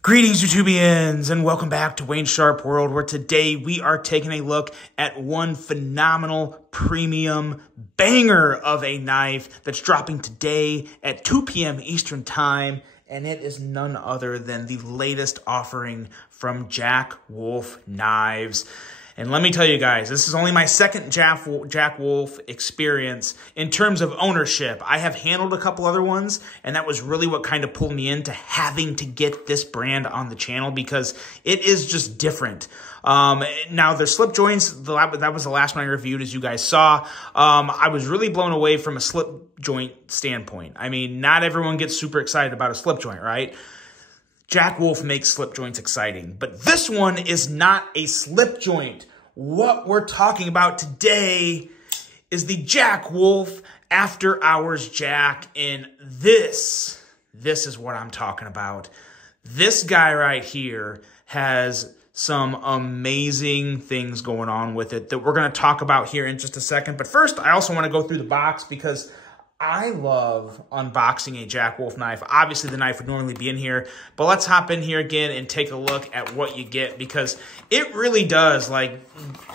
Greetings, YouTubians, and welcome back to Wayne Sharp World, where today we are taking a look at one phenomenal premium banger of a knife that's dropping today at 2 p.m. Eastern Time, and it is none other than the latest offering from Jack Wolf Knives. And let me tell you guys, this is only my second Jack Wolf experience in terms of ownership. I have handled a couple other ones, and that was really what kind of pulled me into having to get this brand on the channel because it is just different. Now, the slip joints, that was the last one I reviewed, as you guys saw. I was really blown away from a slip joint standpoint. I mean, not everyone gets super excited about a slip joint, right? Jack Wolf makes slip joints exciting, but this one is not a slip joint. What we're talking about today is the Jack Wolf After Hours Jack, and this is what I'm talking about. This guy right here has some amazing things going on with it that we're going to talk about here in just a second. But first, I also want to go through the box because I love unboxing a Jack Wolf knife. Obviously, the knife would normally be in here, but let's hop in here again and take a look at what you get because it really does, like,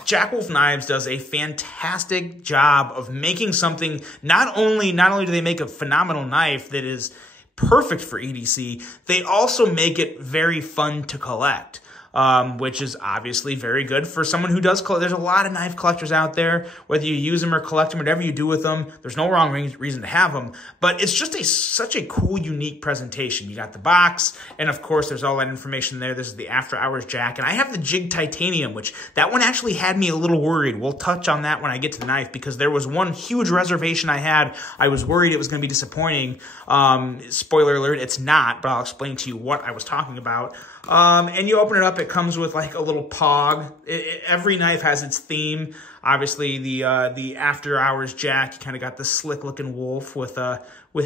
Jack Wolf Knives does a fantastic job of making something, not only do they make a phenomenal knife that is perfect for EDC, they also make it very fun to collect. Which is obviously very good for someone who does collect. There's a lot of knife collectors out there, whether you use them or collect them, whatever you do with them, there's no wrong reason to have them, but it's just such a cool, unique presentation. You got the box, and of course, there's all that information there. This is the After Hours Jack, and I have the Jig Titanium, which that one actually had me a little worried. We'll touch on that when I get to the knife, because there was one huge reservation I had. I was worried it was going to be disappointing. Spoiler alert, it's not, but I'll explain to you what I was talking about. And you open it up, it comes with like a little pog. Every knife has its theme. Obviously, the After Hours Jack, you kind of got the slick looking wolf with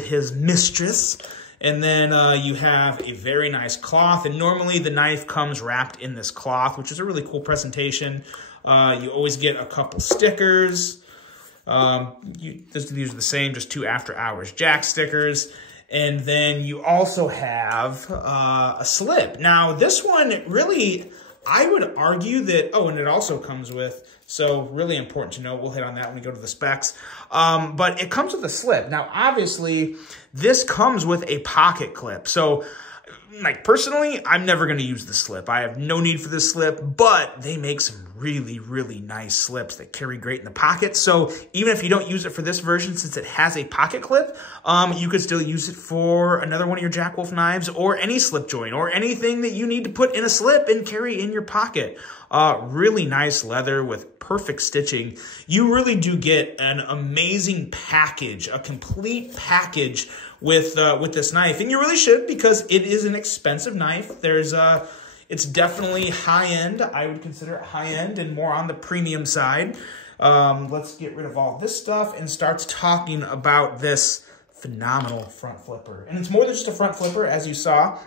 his mistress. And then you have a very nice cloth. And normally the knife comes wrapped in this cloth, which is a really cool presentation. You always get a couple stickers. These are the same, just 2 After Hours Jack stickers. And then you also have a slip. Now, this one really, I would argue that, oh, and it also comes with, so really important to know, we'll hit on that when we go to the specs, but it comes with a slip. Now, obviously, this comes with a pocket clip. So, like, personally, I'm never going to use the slip. I have no need for this slip, but they make some really, really nice slips that carry great in the pocket. So even if you don't use it for this version, since it has a pocket clip, you could still use it for another one of your Jack Wolf knives or any slip joint or anything that you need to put in a slip and carry in your pocket. Really nice leather with perfect stitching. You really do get an amazing package, a complete package with this knife, and you really should, because it is an expensive knife. It's definitely high-end. I would consider it high-end and more on the premium side. Let's get rid of all this stuff and start talking about this phenomenal front flipper. And it's more than just a front flipper, as you saw.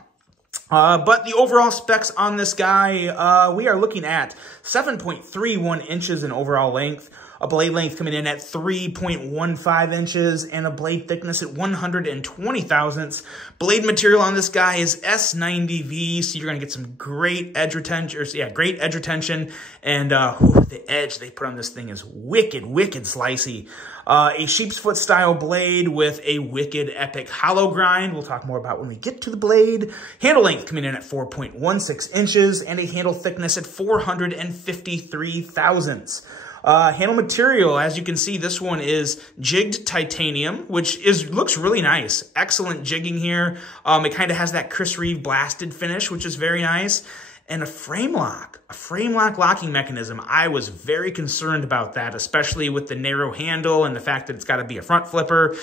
But the overall specs on this guy, we are looking at 7.31 inches in overall length, a blade length coming in at 3.15 inches, and a blade thickness at 120 thousandths. Blade material on this guy is S90V, so you're going to get some great edge retention, great edge retention, and the edge they put on this thing is wicked, wicked slicey. A sheep's foot style blade with a wicked epic hollow grind. We'll talk more about when we get to the blade. Handle length coming in at 4.16 inches, and a handle thickness at 453 thousandths. Handle material, as you can see, this one is jigged titanium, which looks really nice. Excellent jigging here. It kind of has that Chris Reeve blasted finish, which is very nice. And a frame lock locking mechanism. I was very concerned about that, especially with the narrow handle and the fact that it's got to be a front flipper.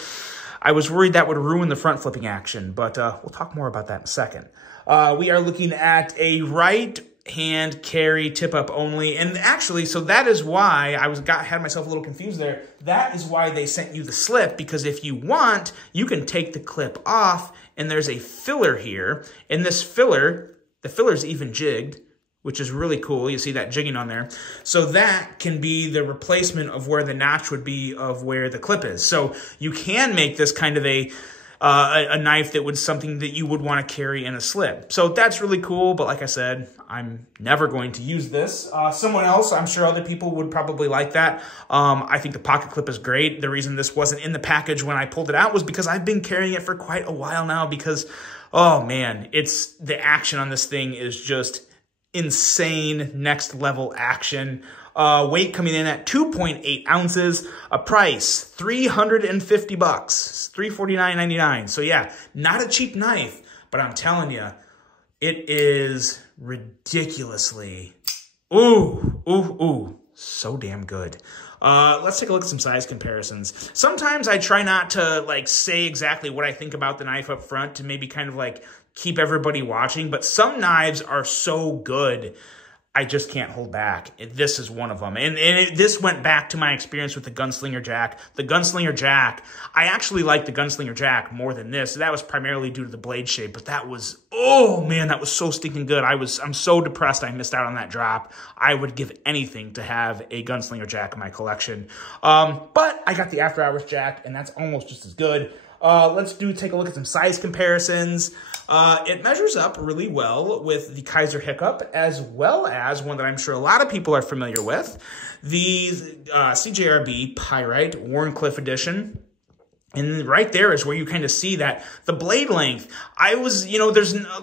I was worried that would ruin the front flipping action, but we'll talk more about that in a second. We are looking at a right hand carry tip up only, and actually, so that is why I had myself a little confused there. That is why they sent you the slip, because if you want, you can take the clip off, and there's a filler here, and this filler, the filler's even jigged, which is really cool. You see that jigging on there. So that can be the replacement of where the notch would be of where the clip is. So you can make this kind of a a knife that was something that you would want to carry in a slip. So that's really cool, but like I said, I'm never going to use this. Someone else, I'm sure other people would probably like that. I think the pocket clip is great. The reason this wasn't in the package when I pulled it out was because I've been carrying it for quite a while now because, oh man, the action on this thing is just insane, next level action. Weight coming in at 2.8 ounces, a price $350, $349.99. So yeah, not a cheap knife, but I'm telling you, it is ridiculously, so damn good. Let's take a look at some size comparisons. Sometimes I try not to like say exactly what I think about the knife up front to maybe kind of like keep everybody watching, but some knives are so good I just can't hold back. This is one of them. And this went back to my experience with the Gunslinger Jack. The Gunslinger Jack, I actually like the Gunslinger Jack more than this. That was primarily due to the blade shape, but that was, oh man, that was so stinking good. I'm so depressed I missed out on that drop. I would give anything to have a Gunslinger Jack in my collection. But I got the After Hours Jack, and that's almost just as good. Let's take a look at some size comparisons. It measures up really well with the Kaiser Hiccup, as well as one that I'm sure a lot of people are familiar with, the CJRB Pyrite Warncliffe Edition. And right there is where you kind of see that the blade length, there's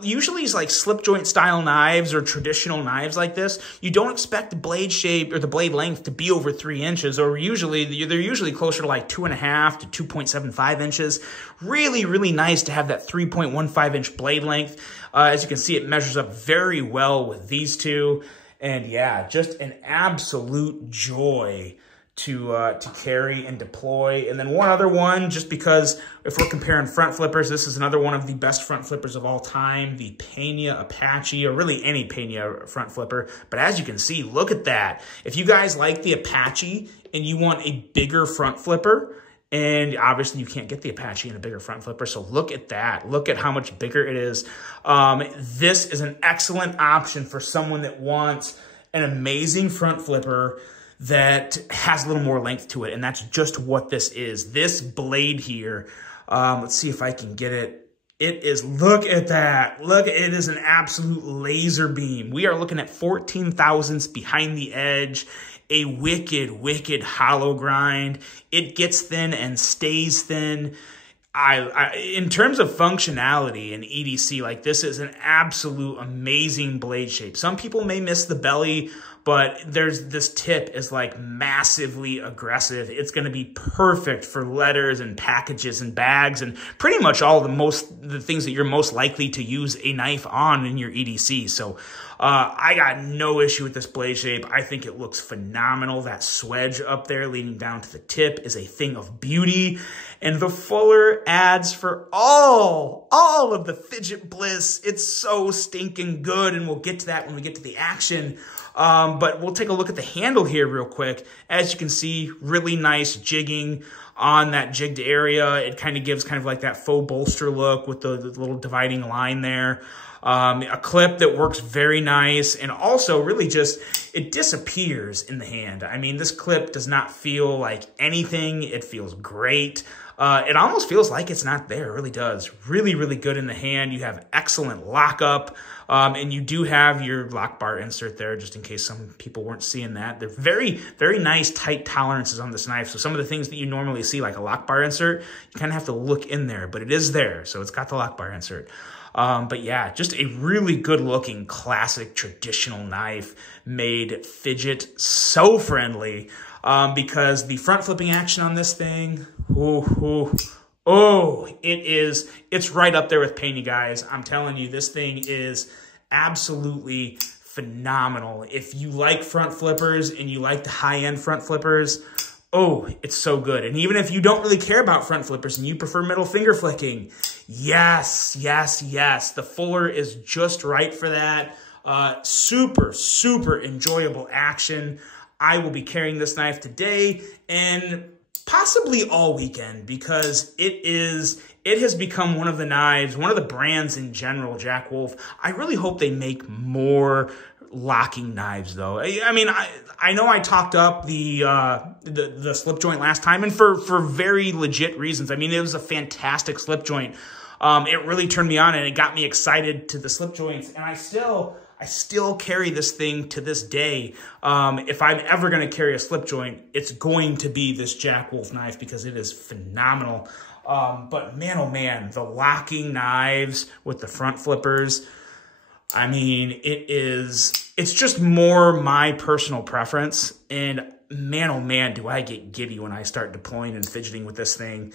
usually like slip joint style knives or traditional knives like this. You don't expect the blade shape or the blade length to be over 3 inches, or they're usually closer to like 2.5 to 2.75 inches. Really, really nice to have that 3.15 inch blade length. As you can see, it measures up very well with these two. And yeah, just an absolute joy to carry and deploy. And then one other one, just because if we're comparing front flippers, this is another one of the best front flippers of all time, the Pena Apache, or really any Pena front flipper. But as you can see, look at that. If you guys like the Apache and you want a bigger front flipper, and obviously you can't get the Apache in a bigger front flipper, so look at that. Look at how much bigger it is. This is an excellent option for someone that wants an amazing front flipper that has a little more length to it, and that's just what this is. This blade here, let's see if I can get it. It is, look at that. Look, it is an absolute laser beam. We are looking at 14 thousandths behind the edge, a wicked, wicked hollow grind. It gets thin and stays thin. In terms of functionality and EDC, like this is an absolute amazing blade shape. Some people may miss the belly, but this tip is like massively aggressive. It's going to be perfect for letters and packages and bags and pretty much all the things that you're most likely to use a knife on in your EDC. So I got no issue with this blade shape. I think it looks phenomenal. That swedge up there leading down to the tip is a thing of beauty. And the fuller adds for all of the fidget bliss. It's so stinking good, and we'll get to that when we get to the action. But we'll take a look at the handle here real quick. As you can see, really nice jigging on that jigged area. It kind of gives kind of like that faux bolster look with the little dividing line there. A clip that works very nice, and also really just, it disappears in the hand. I mean, this clip does not feel like anything. It feels great. It almost feels like it's not there. It really does. Really, really good in the hand. You have excellent lockup, and you do have your lock bar insert there, just in case some people weren't seeing that. They're very, very nice, tight tolerances on this knife. So some of the things that you normally see, like a lock bar insert, you kind of have to look in there, but it is there. So it's got the lock bar insert. But yeah, just a really good looking classic traditional knife made fidget so friendly, because the front flipping action on this thing, it's right up there with Pena, guys. I'm telling you, this thing is absolutely phenomenal. If you like front flippers and you like the high-end front flippers, oh, it's so good. And even if you don't really care about front flippers and you prefer middle finger flicking, yes, yes, yes. The fuller is just right for that. Super, super enjoyable action. I will be carrying this knife today and possibly all weekend, because it has become one of the knives, one of the brands in general, Jack Wolf. I really hope they make more locking knives, though. I mean, I know I talked up the slip joint last time, and for very legit reasons. I mean, it was a fantastic slip joint. It really turned me on, and it got me excited to the slip joints, and I still carry this thing to this day. If I'm ever going to carry a slip joint, it's going to be this Jack Wolf knife because it is phenomenal. But man, oh man, the locking knives with the front flippers, I mean, it's just more my personal preference. And man, oh man, do I get giddy when I start deploying and fidgeting with this thing.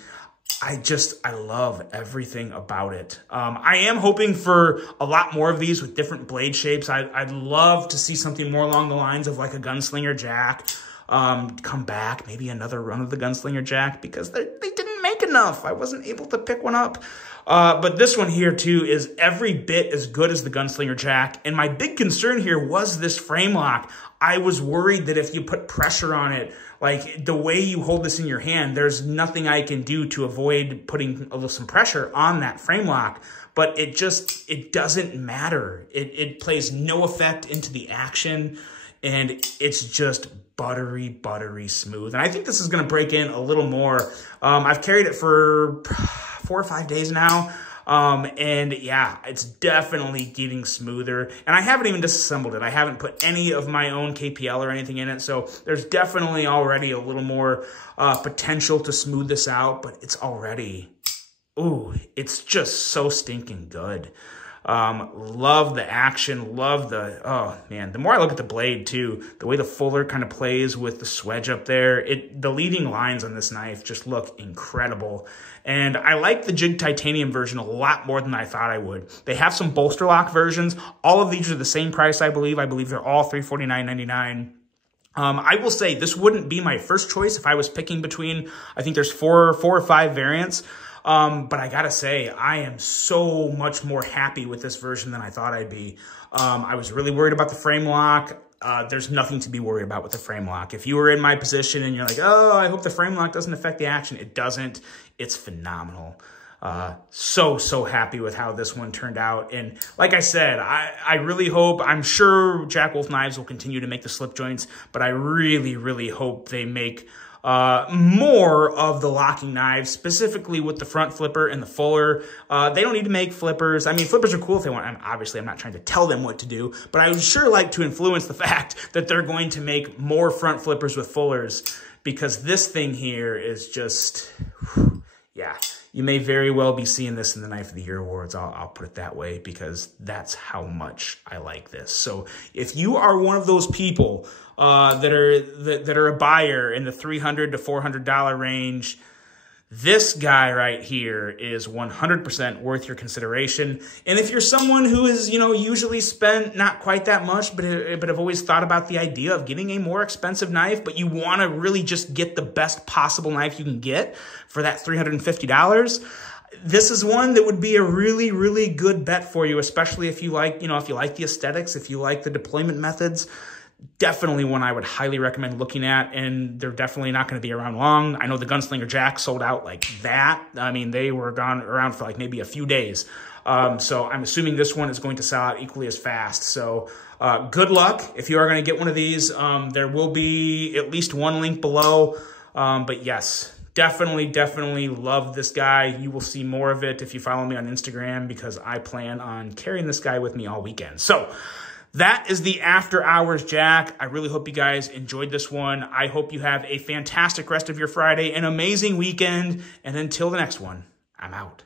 I love everything about it. I am hoping for a lot more of these with different blade shapes. I'd love to see something more along the lines of like a Gunslinger Jack come back, maybe another run of the Gunslinger Jack, because they didn't make enough. I wasn't able to pick one up. But this one here too is every bit as good as the Gunslinger Jack. And my big concern here was this frame lock. I was worried that if you put pressure on it, like the way you hold this in your hand, there's nothing I can do to avoid putting some pressure on that frame lock. But it doesn't matter. It plays no effect into the action, and it's just buttery, buttery smooth. And I think this is going to break in a little more. I've carried it for 4 or 5 days now. And yeah, it's definitely getting smoother, and I haven't even disassembled it. I haven't put any of my own KPL or anything in it. So there's definitely already a little more, potential to smooth this out, but it's already, ooh, it's just so stinking good. Love the action, love the, oh man, the more I look at the blade too, the way the fuller kind of plays with the swedge up there, the leading lines on this knife just look incredible. And I like the Jig Titanium version a lot more than I thought I would. They have some bolster lock versions. All of these are the same price, I believe. I believe they're all $349.99. I will say this wouldn't be my first choice if I was picking between, I think there's four or five variants. But I gotta say, I am so much more happy with this version than I thought I'd be. I was really worried about the frame lock. There's nothing to be worried about with the frame lock. If you were in my position and you're like, oh, I hope the frame lock doesn't affect the action, it doesn't. It's phenomenal. So happy with how this one turned out. And like I said, I really hope, I'm sure Jack Wolf Knives will continue to make the slip joints, but I really, really hope they make more of the locking knives, specifically with the front flipper and the fuller. They don't need to make flippers. I mean, flippers are cool if they want. Obviously, I'm not trying to tell them what to do, but I would sure like to influence the fact that they're going to make more front flippers with fullers, because this thing here is just, yeah. You may very well be seeing this in the Knife of the Year Awards. I'll put it that way, because that's how much I like this. So if you are one of those people that are a buyer in the $300 to $400 range, this guy right here is 100% worth your consideration. And if you're someone who is, usually spent not quite that much, but have always thought about the idea of getting a more expensive knife, but you want to really just get the best possible knife you can get for that $350, this is one that would be a really, really good bet for you, especially if you like, if you like the aesthetics, if you like the deployment methods. Definitely one I would highly recommend looking at, and they're definitely not going to be around long. I know the Gunslinger Jack sold out like that. I mean, they were gone around for like maybe a few days. So I'm assuming this one is going to sell out equally as fast. So good luck if you are going to get one of these. There will be at least one link below. But yes, definitely love this guy. You will see more of it if you follow me on Instagram, because I plan on carrying this guy with me all weekend. So that is the After Hours Jack. I really hope you guys enjoyed this one. I hope you have a fantastic rest of your Friday, an amazing weekend, and until the next one, I'm out.